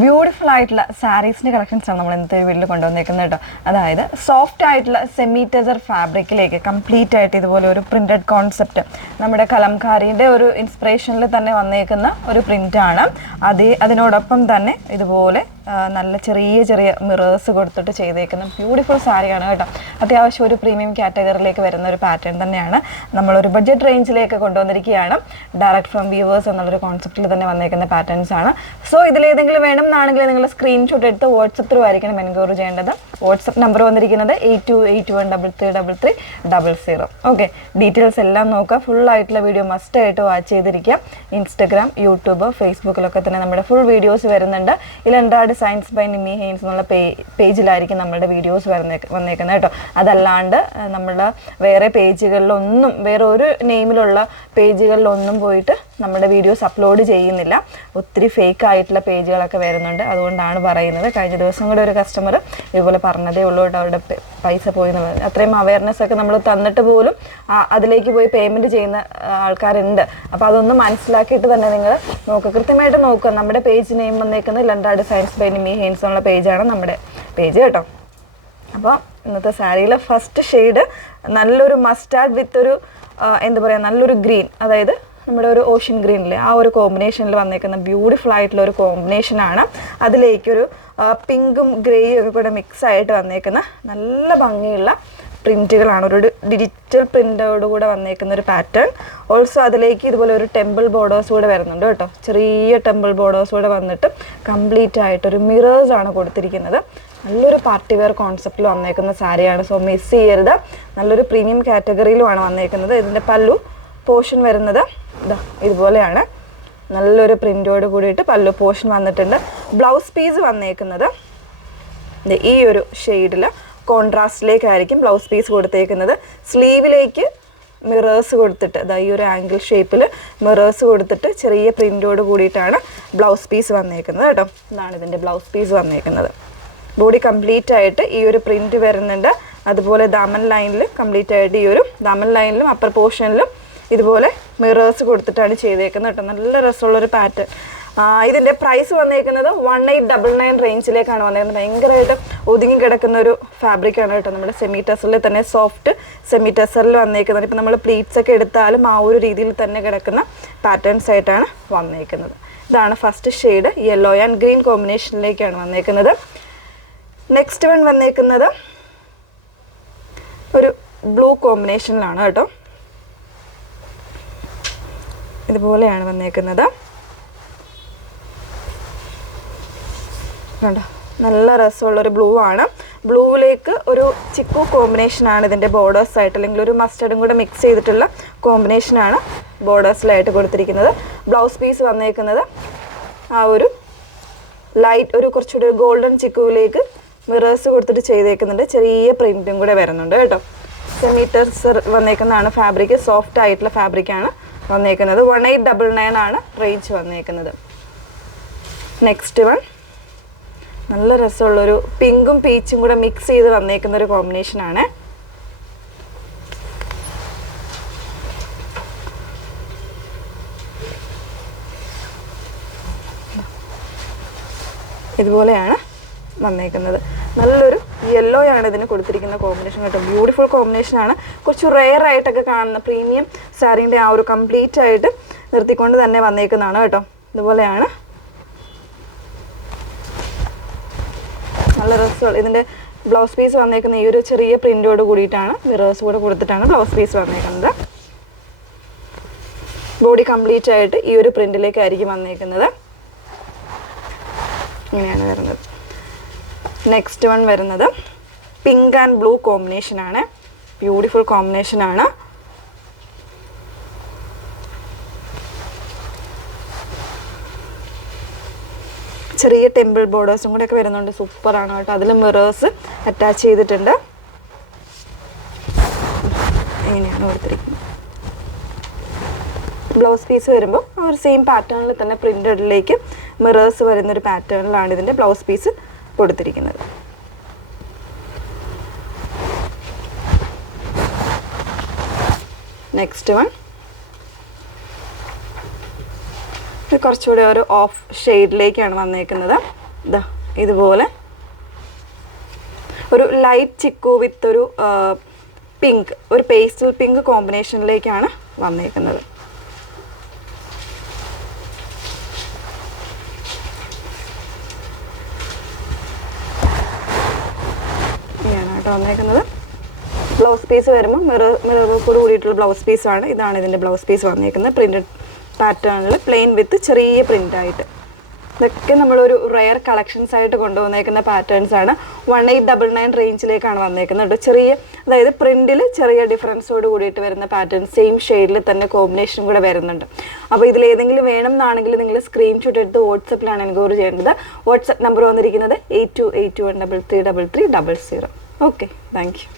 Beautiful ആയിട്ടുള്ള സാരീസിൻ്റെ കളക്ഷൻസാണ് നമ്മൾ ഇന്നത്തെ വീട്ടിൽ കൊണ്ടുവന്നേക്കുന്നത് കേട്ടോ. അതായത് സോഫ്റ്റ് ആയിട്ടുള്ള സെമി ടെസർ ഫാബ്രിക്കിലേക്ക് കംപ്ലീറ്റ് ആയിട്ട് ഇതുപോലെ ഒരു പ്രിന്റഡ് കോൺസെപ്റ്റ്, നമ്മുടെ കലംകാരിയുടെ ഒരു ഇൻസ്പിറേഷനിൽ തന്നെ വന്നേക്കുന്ന ഒരു പ്രിൻ്റാണ്. അതിനോടൊപ്പം തന്നെ ഇതുപോലെ നല്ല ചെറിയ ചെറിയ മിറേഴ്സ് കൊടുത്തിട്ട് ചെയ്തേക്കുന്ന ബ്യൂട്ടിഫുൾ സാരിയാണ് കേട്ടോ. അത്യാവശ്യം ഒരു പ്രീമിയം കാറ്റഗറിയിലേക്ക് വരുന്ന ഒരു പാറ്റേൺ തന്നെയാണ്. നമ്മളൊരു ബഡ്ജറ്റ് റേഞ്ചിലേക്ക് കൊണ്ടുവന്നിരിക്കുകയാണ്. ഡയറക്റ്റ് ഫ്രം വ്യൂവേഴ്സ് എന്നുള്ളൊരു കോൺസെപ്റ്റിൽ തന്നെ വന്നേക്കുന്ന പാറ്റേൺസ് ആണ്. സോ ഇതിലേതെങ്കിലും വേണമെന്നാണെങ്കിൽ നിങ്ങൾ സ്ക്രീൻഷോട്ട് എടുത്ത് വാട്സപ്പ് ത്രൂ ആയിരിക്കണം എൻക്വയറി ചെയ്യേണ്ടത്. വാട്സപ്പ് നമ്പർ വന്നിരിക്കുന്നത് 8281333300. ഓക്കെ, ഡീറ്റെയിൽസ് എല്ലാം നോക്കുക. ഫുൾ ആയിട്ടുള്ള വീഡിയോ മസ്റ്റ് ആയിട്ട് വാച്ച് ചെയ്തിരിക്കുക. ഇൻസ്റ്റഗ്രാം, യൂട്യൂബ്, ഫേസ്ബുക്കിലൊക്കെ തന്നെ നമ്മുടെ ഫുൾ വീഡിയോസ് വരുന്നുണ്ട്. ഇലണ്ടാട് സയൻസ് ബൈ നിമ്മി ഹെയ്ൻസ് എന്നുള്ള പേജിലായിരിക്കും നമ്മളുടെ വീഡിയോസ് വന്നേക്കുന്നത് കേട്ടോ. അതല്ലാണ്ട് നമ്മളുടെ വേറെ പേജുകളിലൊന്നും, വേറെ ഒരു നെയിമിലുള്ള പേജുകളിലൊന്നും പോയിട്ട് നമ്മുടെ വീഡിയോസ് അപ്ലോഡ് ചെയ്യുന്നില്ല. ഒത്തിരി ഫേക്ക് ആയിട്ടുള്ള പേജുകളൊക്കെ വരുന്നുണ്ട്. അതുകൊണ്ടാണ് പറയുന്നത്. കഴിഞ്ഞ ദിവസം കൂടെ ഒരു കസ്റ്റമർ ഇതുപോലെ പറഞ്ഞതേ ഉള്ളൂ കേട്ടോ, അവരുടെ പൈസ പോയി എന്നുള്ളത്. അത്രയും അവയർനെസ് ഒക്കെ നമ്മൾ തന്നിട്ട് പോലും അതിലേക്ക് പോയി പേയ്മെൻറ്റ് ചെയ്യുന്ന ആൾക്കാരുണ്ട്. അപ്പോൾ അതൊന്നും മനസ്സിലാക്കിയിട്ട് തന്നെ നിങ്ങൾ നോക്കുക, കൃത്യമായിട്ട് നോക്കുക. നമ്മുടെ പേജ് നെയിം വന്നേക്കുന്നത് ലണ്ടാട് സയൻസ് ബൈ നിമ്മി ഹെയ്ൻസ് എന്നുള്ള പേജാണ് നമ്മുടെ പേജ് കേട്ടോ. അപ്പോൾ ഇന്നത്തെ സാരിയിലെ ഫസ്റ്റ് ഷെയ്ഡ് നല്ലൊരു മസ്റ്റാർഡ് വിത്ത് ഒരു എന്താ പറയുക, നല്ലൊരു ഗ്രീൻ, അതായത് നമ്മുടെ ഒരു ഓഷ്യൻ ഗ്രീനിലെ ആ ഒരു കോമ്പിനേഷനിൽ വന്നേക്കുന്ന ബ്യൂട്ടിഫുൾ ആയിട്ടുള്ള ഒരു കോമ്പിനേഷനാണ്. അതിലേക്കൊരു പിങ്കും ഗ്രേയും ഒക്കെ കൂടെ മിക്സ് ആയിട്ട് വന്നേക്കുന്ന നല്ല ഭംഗിയുള്ള പ്രിൻറ്റുകളാണ്. ഒരു ഡിജിറ്റൽ പ്രിൻ്റോട് കൂടെ വന്നേക്കുന്ന ഒരു പാറ്റേൺ. ഓൾസോ അതിലേക്ക് ഇതുപോലെ ഒരു ടെമ്പിൾ ബോർഡേഴ്സ് കൂടെ വരുന്നുണ്ട് കേട്ടോ. ചെറിയ ടെമ്പിൾ ബോർഡേഴ്സ് കൂടെ വന്നിട്ട് കംപ്ലീറ്റ് ആയിട്ടൊരു മിറേഴ്സാണ് കൊടുത്തിരിക്കുന്നത്. നല്ലൊരു പാർട്ടി വെയർ കോൺസെപ്റ്റിൽ വന്നേക്കുന്ന സാരിയാണ്. സോ മിസ് ചെയ്യരുത്. നല്ലൊരു പ്രീമിയം കാറ്റഗറിയിലുമാണ് വന്നേക്കുന്നത്. ഇതിൻ്റെ പല്ലു പോർഷൻ വരുന്നത് ഇതുപോലെയാണ്. നല്ലൊരു പ്രിൻ്റോട് കൂടിയിട്ട് പല്ലു പോർഷൻ വന്നിട്ടുണ്ട്. ബ്ലൗസ് പീസ് വന്നേക്കുന്നത് ഈ ഒരു ഷെയ്ഡിൽ കോൺട്രാസ്റ്റിലേക്കായിരിക്കും ബ്ലൗസ് പീസ് കൊടുത്തേക്കുന്നത്. സ്ലീവിലേക്ക് മിറേഴ്സ് കൊടുത്തിട്ട് ഈ ഒരു ആംഗിൾ ഷേപ്പിൽ മിറേഴ്സ് കൊടുത്തിട്ട് ചെറിയ പ്രിൻ്റോട് കൂടിയിട്ടാണ് ബ്ലൗസ് പീസ് വന്നേക്കുന്നത് കേട്ടോ. ഇതാണ് ഇതിൻ്റെ ബ്ലൗസ് പീസ് വന്നേക്കുന്നത്. ബോഡി കംപ്ലീറ്റ് ആയിട്ട് ഈ ഒരു പ്രിൻ്റ് വരുന്നുണ്ട്. അതുപോലെ ദാമൻ ലൈനിൽ കംപ്ലീറ്റ് ആയിട്ട് ഈ ഒരു ദാമൻ ലൈനിലും അപ്പർ പോർഷനിലും ഇതുപോലെ മിറേഴ്സ് കൊടുത്തിട്ടാണ് ചെയ്തേക്കുന്നത് കേട്ടോ. നല്ല രസമുള്ളൊരു പാറ്റേൺ. ഇതിൻ്റെ പ്രൈസ് വന്നേക്കുന്നത് 1899 റേഞ്ചിലേക്കാണ് വന്നേക്കുന്നത്. ഭയങ്കരമായിട്ട് ഒതുങ്ങി കിടക്കുന്ന ഒരു ഫാബ്രിക്കാണ് കേട്ടോ. നമ്മുടെ സെമി ടെസറിൽ തന്നെ സോഫ്റ്റ് സെമി ടെസറിൽ വന്നേക്കുന്നത്. ഇപ്പം നമ്മൾ പ്ലീറ്റ്സ് ഒക്കെ എടുത്താലും ആ ഒരു രീതിയിൽ തന്നെ കിടക്കുന്ന പാറ്റേൺസ് ആയിട്ടാണ് വന്നേക്കുന്നത്. ഇതാണ് first shade. Yellow and green കോമ്പിനേഷനിലേക്കാണ് വന്നേക്കുന്നത്. നെക്സ്റ്റ് വൺ വന്നേക്കുന്നത് ഒരു ബ്ലൂ കോമ്പിനേഷനിലാണ് കേട്ടോ. ഇതുപോലെയാണ് വന്നേക്കുന്നത്. കണ്ടോ, നല്ല രസമുള്ളൊരു ബ്ലൂ ആണ്. ബ്ലൂവിലേക്ക് ഒരു ചിക്കു കോമ്പിനേഷനാണ് ഇതിൻ്റെ ബോർഡേഴ്സ് ആയിട്ട്, അല്ലെങ്കിൽ ഒരു മസ്റ്റർഡും കൂടെ മിക്സ് ചെയ്തിട്ടുള്ള കോമ്പിനേഷനാണ് ബോർഡേഴ്സിലായിട്ട് കൊടുത്തിരിക്കുന്നത്. ബ്ലൗസ് പീസ് വന്നേക്കുന്നത് ആ ഒരു ലൈറ്റ് ഒരു കുറച്ചുകൂടി ഗോൾഡൻ ചിക്കുവിലേക്ക് മിറേഴ്സ് കൊടുത്തിട്ട് ചെയ്തേക്കുന്നുണ്ട്. ചെറിയ പ്രിൻറ്റും കൂടെ വരുന്നുണ്ട് കേട്ടോ. സെമി ടെസർ വന്നേക്കുന്നതാണ് ഫാബ്രിക്. സോഫ്റ്റ് ആയിട്ടുള്ള ഫാബ്രിക്കാണ് വന്നേക്കുന്നത്. 1899 ആണ് റേഞ്ച് വന്നേക്കുന്നത്. നെക്സ്റ്റ് വൺ നല്ല രസമുള്ളൊരു പിങ്കും പീച്ചും കൂടെ മിക്സ് ചെയ്ത് വന്നേക്കുന്ന ഒരു കോമ്പിനേഷനാണ്. ഇതുപോലെയാണ് വന്നേക്കുന്നത്. നല്ലൊരു യെല്ലോ ആണ് ഇതിന് കൊടുത്തിരിക്കുന്ന കോമ്പിനേഷൻ കേട്ടോ. ബ്യൂട്ടിഫുൾ കോമ്പിനേഷനാണ്. കുറച്ച് റെയർ ആയിട്ടൊക്കെ കാണുന്ന പ്രീമിയം സാരീൻ്റെ ആ ഒരു കംപ്ലീറ്റ് ആയിട്ട് നിർത്തിക്കൊണ്ട് തന്നെ വന്നേക്കുന്നതാണ് കേട്ടോ. ഇതുപോലെയാണ് നല്ല രസമുള്ള ഇതിൻ്റെ ബ്ലൗസ് പീസ് വന്നേക്കുന്ന ഈ ഒരു ചെറിയ പ്രിൻ്റോട് കൂടിയിട്ടാണ്, മിറേഴ്സ് കൂടെ കൊടുത്തിട്ടാണ് ബ്ലൗസ് പീസ് വന്നേക്കുന്നത്. ബോഡി കംപ്ലീറ്റ് ആയിട്ട് ഈ ഒരു പ്രിൻറ്റിലേക്കായിരിക്കും വന്നേക്കുന്നത്. ഇങ്ങനെയാണ് വരുന്നത്. നെക്സ്റ്റ് വൺ വരുന്നത് പിങ്ക് ആൻഡ് ബ്ലൂ കോമ്പിനേഷനാണ്. ബ്യൂട്ടിഫുൾ കോമ്പിനേഷനാണ്. ചെറിയ ടെമ്പിൾ ബോർഡേഴ്സും കൂടെ ഒക്കെ വരുന്നുണ്ട്. സൂപ്പറാണ് കേട്ടോ. അതിൽ മിറേഴ്സ് അറ്റാച്ച് ചെയ്തിട്ടുണ്ട്. ഇങ്ങനെയാണ് കൊടുത്തിരിക്കുന്നത്. ബ്ലൗസ് പീസ് വരുമ്പോൾ ആ ഒരു സെയിം പാറ്റേണിൽ തന്നെ പ്രിൻ്റഡിലേക്ക് മിറേഴ്സ് വരുന്നൊരു പാറ്റേണിലാണ് ഇതിൻ്റെ ബ്ലൗസ് പീസ് കൊടുത്തിരിക്കുന്നത്. നെക്സ്റ്റ് വൺ ഇത് കുറച്ചുകൂടി ഒരു ഓഫ് ഷെയ്ഡിലേക്കാണ് വന്നേക്കുന്നത്. ഇതാ ഇതുപോലെ ഒരു ലൈറ്റ് ചിക്കു വിത്ത് ഒരു പിങ്ക്, ഒരു പേസ്റ്റൽ പിങ്ക് കോമ്പിനേഷനിലേക്കാണ് വന്നേക്കുന്നത്. ഇങ്ങനെയാട്ടോ വന്നേക്കുന്നത്. ബ്ലൗസ് പീസ് വരുമ്പോൾ മിറർ വർക്കോട് കൂടിയിട്ടുള്ള ബ്ലൗസ് പീസാണ്. ഇതാണ് ഇതിൻ്റെ ബ്ലൗസ് പീസ് വന്നേക്കുന്നത്. പ്രിൻറ്റഡ് പാറ്റേണിൽ പ്ലെയിൻ വിത്ത് ചെറിയ പ്രിൻ്റായിട്ട്. ഇതൊക്കെ നമ്മളൊരു റെയർ കളക്ഷൻസ് ആയിട്ട് കൊണ്ടുവന്നേക്കുന്ന പാറ്റേൺസ് ആണ്. 1899 റേഞ്ചിലേക്കാണ് വന്നേക്കുന്നത്. ചെറിയ, അതായത് പ്രിന്റിൽ ചെറിയ ഡിഫറൻസോട് കൂടിയിട്ട് വരുന്ന പാറ്റേൺ, സെയിം ഷെയ്ഡിൽ തന്നെ കോമ്പിനേഷൻ കൂടെ വരുന്നുണ്ട്. അപ്പോൾ ഇതിലേതെങ്കിലും വേണം എന്നാണെങ്കിൽ നിങ്ങൾ സ്ക്രീൻഷോട്ട് എടുത്ത് വാട്സപ്പിലാണ് എൻക്വയറി ചെയ്യേണ്ടത്. വാട്സപ്പ് നമ്പർ വന്നിരിക്കുന്നത് 8281333300. Okay, thank you.